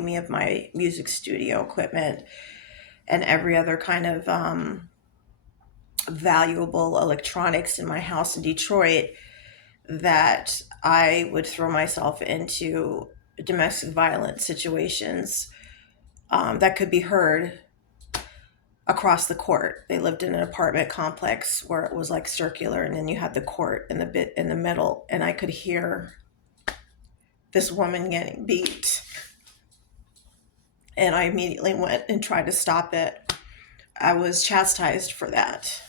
me of my music studio equipment and every other kind of valuable electronics in my house in Detroit, that I would throw myself into domestic violence situations that could be heard across the court. They lived in an apartment complex where it was like circular, and then you had the court in the bit in the middle, and I could hear this woman getting beat, and I immediately went and tried to stop it. I was chastised for that.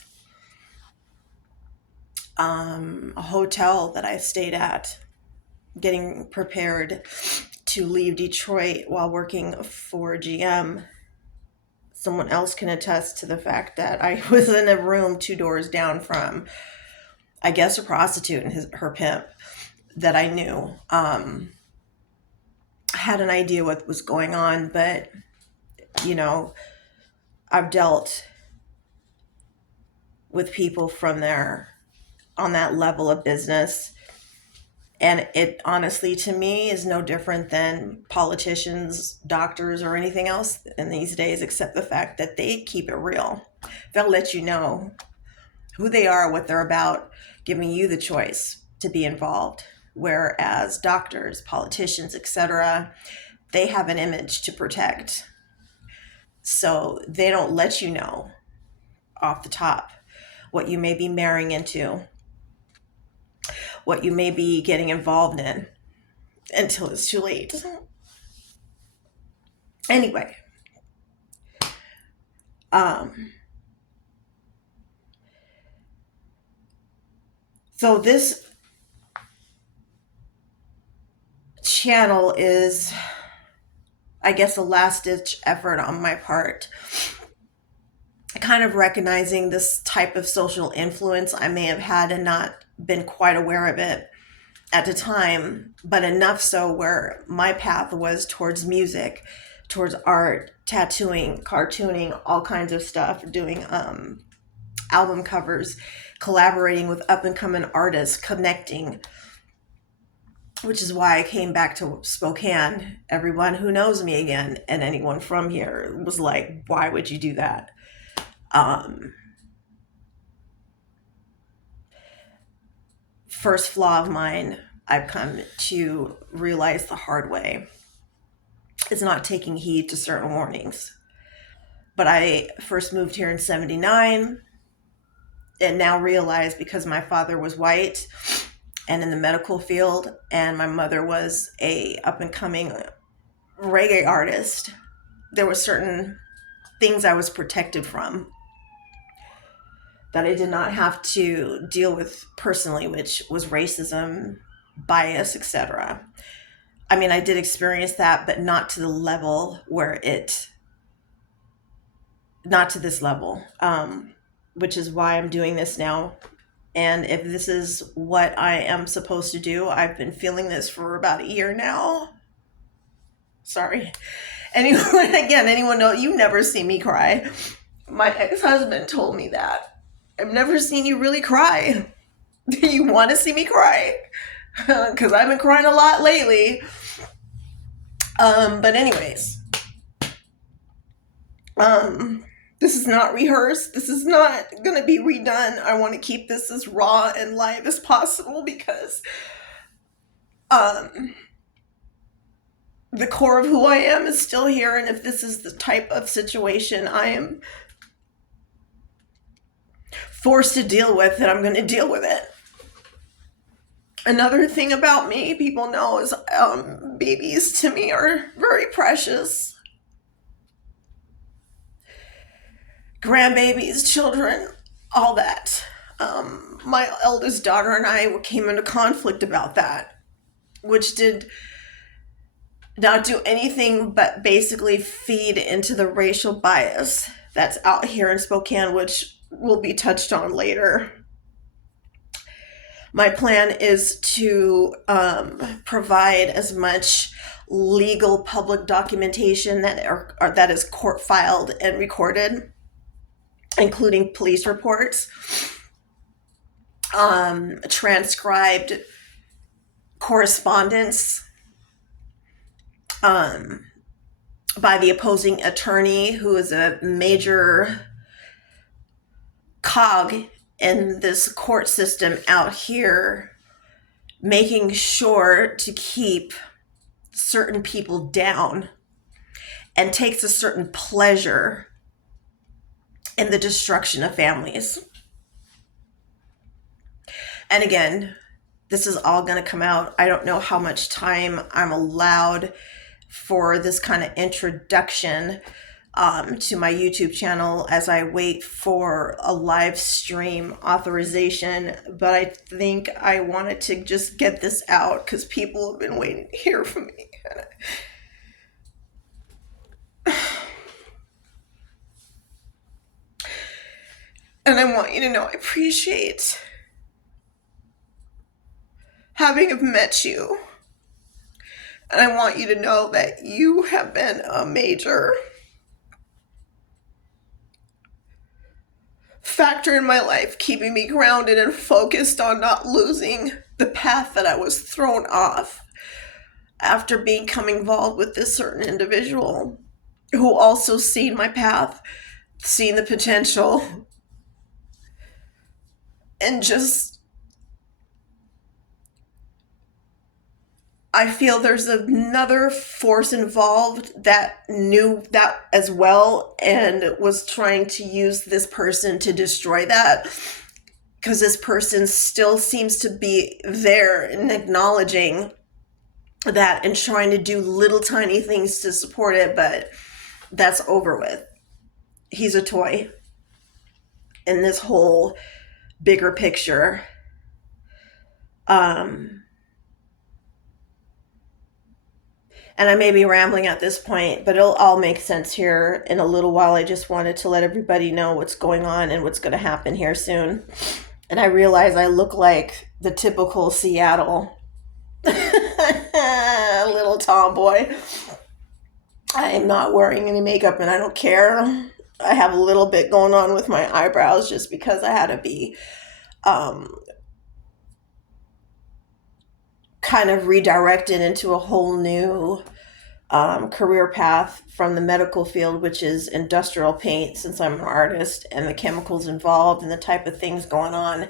A hotel that I stayed at, getting prepared to leave Detroit while working for GM. Someone else can attest to the fact that I was in a room two doors down from, I guess, a prostitute and her pimp that I knew. Had an idea what was going on, but you know, I've dealt with people from there on that level of business. And it honestly, to me, is no different than politicians, doctors, or anything else in these days, except the fact that they keep it real. They'll let you know who they are, what they're about, giving you the choice to be involved. Whereas doctors, politicians, etc., they have an image to protect. So they don't let you know off the top what you may be marrying into, what you may be getting involved in until it's too late. Anyway, so this channel is, I guess, a last ditch effort on my part, kind of recognizing this type of social influence I may have had and not been quite aware of it at the time, but enough so where my path was towards music, towards art, tattooing, cartooning, all kinds of stuff, doing album covers, collaborating with up and coming artists, connecting, which is why I came back to Spokane. Everyone who knows me again and anyone from here was like, why would you do that? First flaw of mine, I've come to realize the hard way, is not taking heed to certain warnings. But I first moved here in 79 and now realize, because my father was white and in the medical field, and my mother was a up and coming reggae artist, there were certain things I was protected from that I did not have to deal with personally, which was racism, bias, etc. I mean, I did experience that, but not to the level where not to this level, which is why I'm doing this now. And if this is what I am supposed to do, I've been feeling this for about a year now. Sorry. Anyone know, you never see me cry. My ex-husband told me that. I've never seen you really cry. Do you want to see me cry? Because I've been crying a lot lately. But anyways, this is not rehearsed. This is not going to be redone. I want to keep this as raw and live as possible, because the core of who I am is still here. And if this is the type of situation I am forced to deal with, then I'm going to deal with it. Another thing about me, people know, is babies to me are very precious. Grandbabies, children, all that. My eldest daughter and I came into conflict about that, which did not do anything but basically feed into the racial bias that's out here in Spokane, which will be touched on later. My plan is to provide as much legal public documentation that is court filed and recorded, including police reports, transcribed correspondence, by the opposing attorney, who is a major cog in this court system out here, making sure to keep certain people down and takes a certain pleasure in the destruction of families. And again, this is all going to come out. I don't know how much time I'm allowed for this kind of introduction to my YouTube channel as I wait for a live stream authorization. But I think I wanted to just get this out because people have been waiting to hear from me. And I want you to know I appreciate having met you. And I want you to know that you have been a major factor in my life, keeping me grounded and focused on not losing the path that I was thrown off after becoming involved with this certain individual who also seen my path, seen the potential, and just, I feel there's another force involved that knew that as well and was trying to use this person to destroy that, because this person still seems to be there and acknowledging that and trying to do little tiny things to support it, but that's over with. He's a toy in this whole bigger picture. And I may be rambling at this point, but it'll all make sense here in a little while. I just wanted to let everybody know what's going on and what's going to happen here soon. And I realize I look like the typical Seattle little tomboy. I am not wearing any makeup and I don't care. I have a little bit going on with my eyebrows just because I had to be kind of redirected into a whole new career path from the medical field, which is industrial paint, since I'm an artist, and the chemicals involved and the type of things going on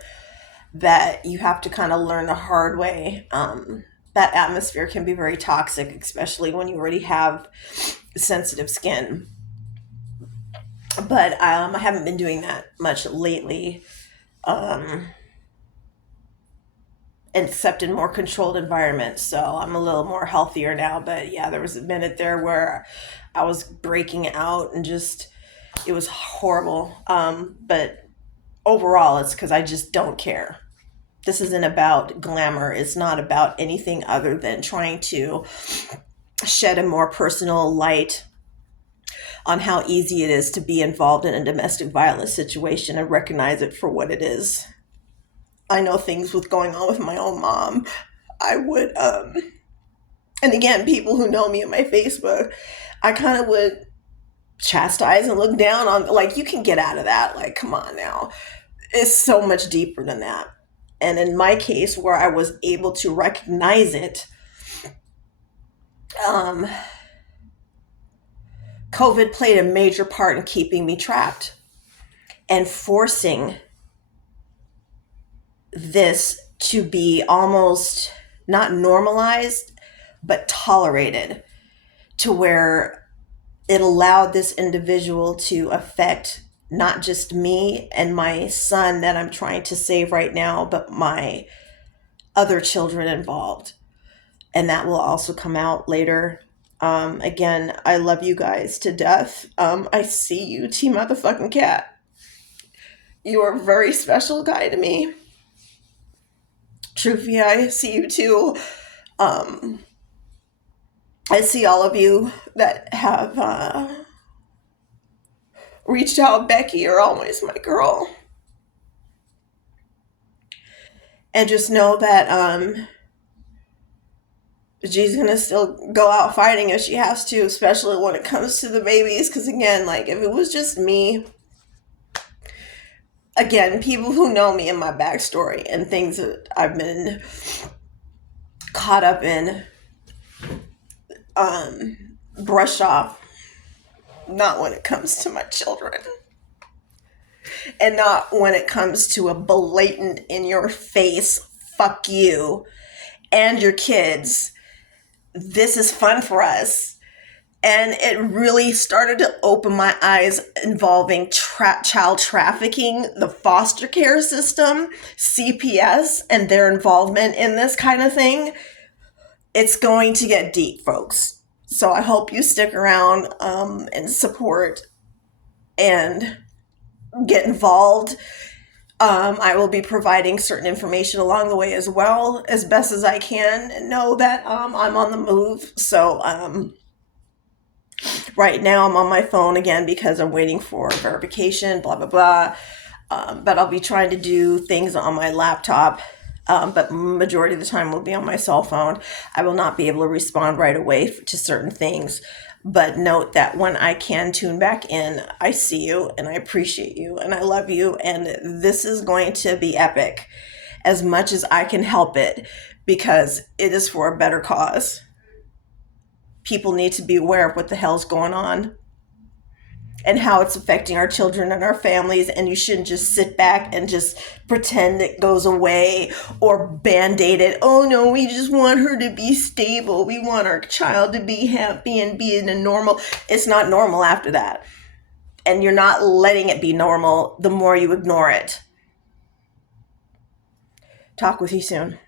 that you have to kind of learn the hard way. That atmosphere can be very toxic, especially when you already have sensitive skin. But I haven't been doing that much lately, except in more controlled environments. So I'm a little more healthier now. But yeah, there was a minute there where I was breaking out and just, it was horrible. But overall, it's because I just don't care. This isn't about glamour. It's not about anything other than trying to shed a more personal light on how easy it is to be involved in a domestic violence situation and recognize it for what it is. I know things with going on with my own mom. I would, and again, people who know me on my Facebook, I kind of would chastise and look down on, like, you can get out of that. Like, come on now. It's so much deeper than that. And in my case, where I was able to recognize it, COVID played a major part in keeping me trapped and forcing this to be almost not normalized, but tolerated, to where it allowed this individual to affect not just me and my son that I'm trying to save right now, but my other children involved. And that will also come out later. Again, I love you guys to death. I see you, T motherfucking cat. You are a very special guy to me. Truthfully, I see you too. I see all of you that have reached out. Becky, you're always my girl. And just know that she's gonna still go out fighting if she has to, especially when it comes to the babies. Because again, like, if it was just me, again, people who know me and my backstory and things that I've been caught up in, brushed off Not when it comes to my children. And not when it comes to a blatant, in your face, fuck you and your kids. This is fun for us. And it really started to open my eyes involving child trafficking, the foster care system, CPS, and their involvement in this kind of thing. It's going to get deep, folks. So I hope you stick around and support and get involved. I will be providing certain information along the way as well, as best as I can. And know that I'm on the move. So right now I'm on my phone again because I'm waiting for verification, blah, blah, blah. But I'll be trying to do things on my laptop. But majority of the time will be on my cell phone. I will not be able to respond right away to certain things. But note that when I can tune back in, I see you and I appreciate you and I love you. And this is going to be epic as much as I can help it, because it is for a better cause. People need to be aware of what the hell's going on and how it's affecting our children and our families. And you shouldn't just sit back and just pretend it goes away or band-aid it. Oh no, we just want her to be stable. We want our child to be happy and be in a normal. It's not normal after that. And you're not letting it be normal the more you ignore it. Talk with you soon.